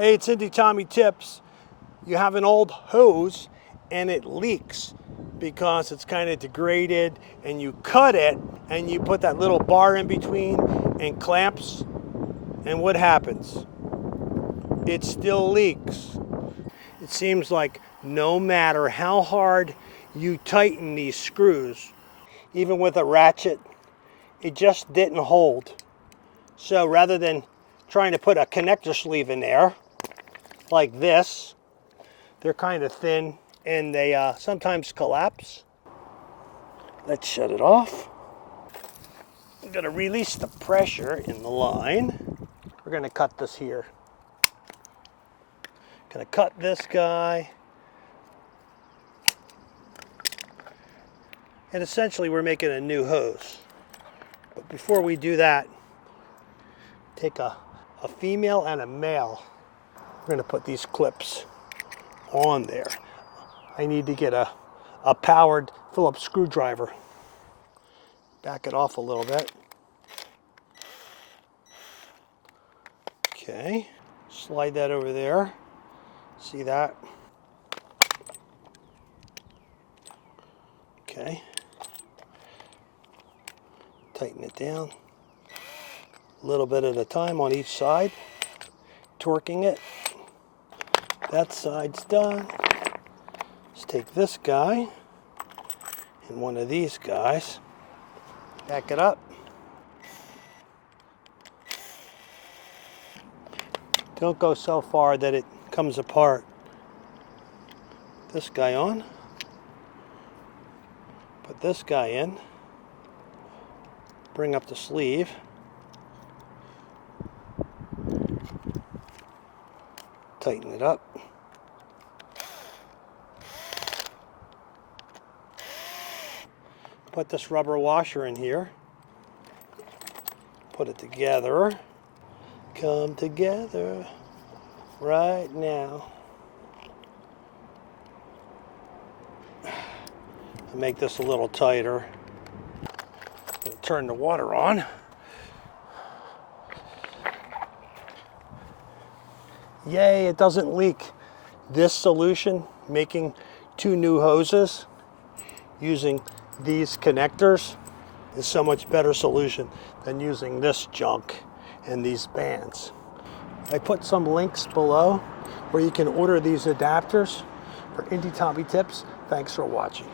Hey, it's Anti-Tommy Tips. You have an old hose and it leaks because it's kind of degraded, and you cut it and you put that little bar in between and clamps, and what happens? It still leaks. It seems like no matter how hard you tighten these screws, even with a ratchet, it just didn't hold. So rather than trying to put a connector sleeve in there like this, they're kind of thin and they sometimes collapse. Let's shut it off. I'm going to release the pressure in the line. We're going to cut this here. Going to cut this guy. And essentially we're making a new hose. But before we do that, take a female and a male. We're going to put these clips on there. I need to get a powered Phillips screwdriver. Back it off a little bit. Okay, slide that over there. See that? Okay. Tighten it down. A little bit at a time on each side. Torquing it. That side's done. Let's take this guy and one of these guys. Back it up. Don't go so far that it comes apart. This guy on. Put this guy in. Bring up the sleeve. Tighten it up. Put this rubber washer in here. Put it together. Come together right now. Make this a little tighter. We'll turn the water on. Yay, it doesn't leak. This solution, making 2 new hoses using these connectors, is so much better solution than using this junk and these bands. I put some links below where you can order these adapters. For Anti-Tommy Tips, thanks for watching.